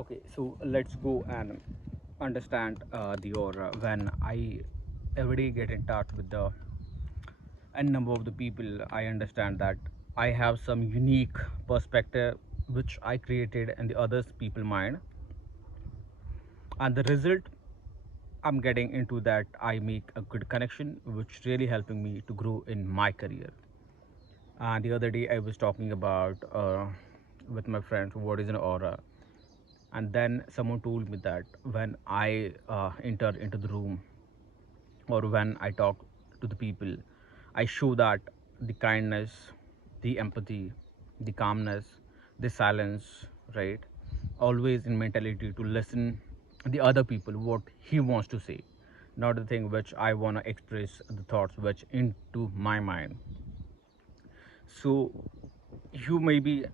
Okay, so let's go and understand the aura. When I every day get in touch with the n number of the people, I understand that I have some unique perspective which I created in the others people mind, and the result I'm getting into that I make a good connection, which really helping me to grow in my career. And the other day I was talking about with my friends what is an aura, and then someone told me that when I enter into the room or when I talk to the people, I show that the kindness, the empathy, the calmness, the silence, right? Always in mentality to listen the other people what he wants to say, not the thing which I want to express the thoughts which into my mind. So you maybe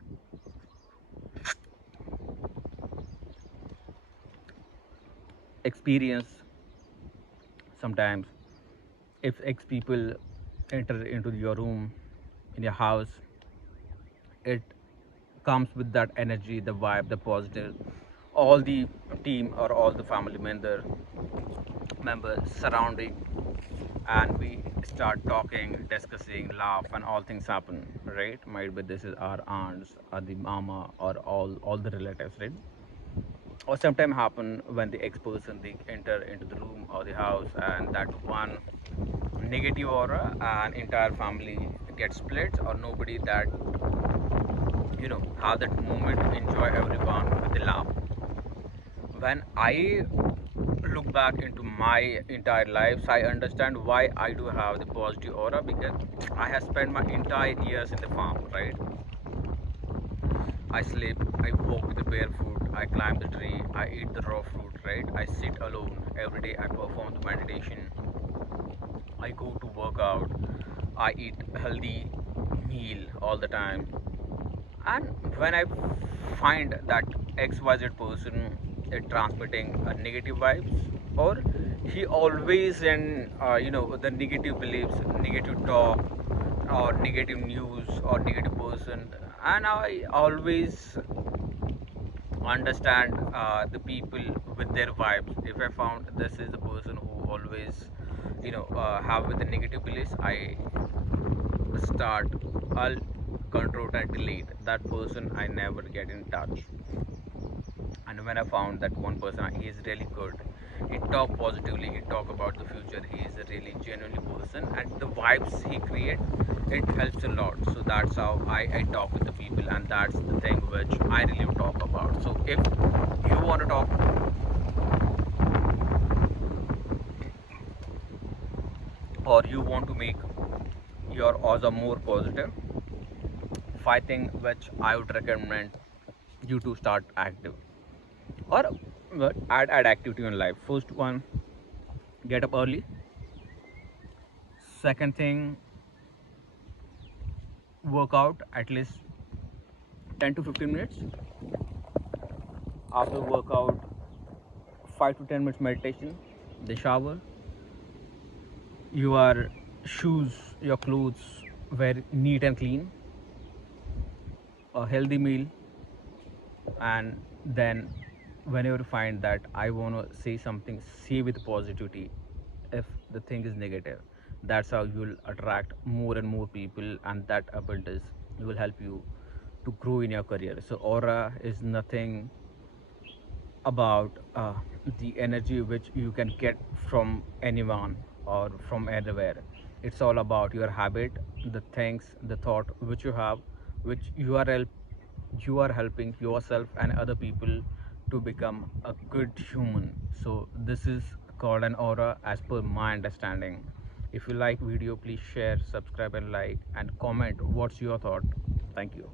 experience sometimes if X people enter into your room in your house, it comes with that energy, the vibe, the positive. All the team or all the family members surrounding, and we start talking, discussing, laugh, and all things happen, right? Might be this is our aunts, or the mama, or all the relatives, right? Or sometimes happen when the ex person they enter into the room or the house, and that one negative aura and entire family gets split, or nobody that have that moment to enjoy everyone with the laugh. When I look back into my entire life, I understand why I do have the positive aura, because I have spent my entire years in the farm, right? I sleep, I walk with the barefoot, I climb the tree, I eat the raw fruit, right? I sit alone every day, I perform the meditation, I go to work out, I eat healthy meal all the time. And when I find that XYZ person is transmitting negative vibes, or he always in the negative beliefs, negative talk, or negative news, or negative person, and I always understand the people with their vibes. If I found this is the person who always have with the negative beliefs, I start, I'll control and delete that person, I never get in touch. And when I found that one person, he is really good, he talk positively, he talk about the future, he is a really genuinely person, and the vibes he create, it helps a lot. So that's how I talk with the people, and that's the thing which I really talk about. So if you want to talk or you want to make your aura more positive, five things which I would recommend you to start active, or add activity in life. First one, get up early. Second thing, work out at least 10 to 15 minutes. After workout, 5 to 10 minutes meditation. The shower, your shoes, your clothes were neat and clean. A healthy meal, and then whenever you find that I want to say something, say with positivity. If the thing is negative, that's how you'll attract more and more people, and that abundance will help you to grow in your career. So aura is nothing about the energy which you can get from anyone or from anywhere. It's all about your habit, the things, the thought which you have, which you are helping yourself and other people to become a good human. So this is called an aura as per my understanding. If you like video, please share, subscribe, and like, and comment what's your thought. Thank you.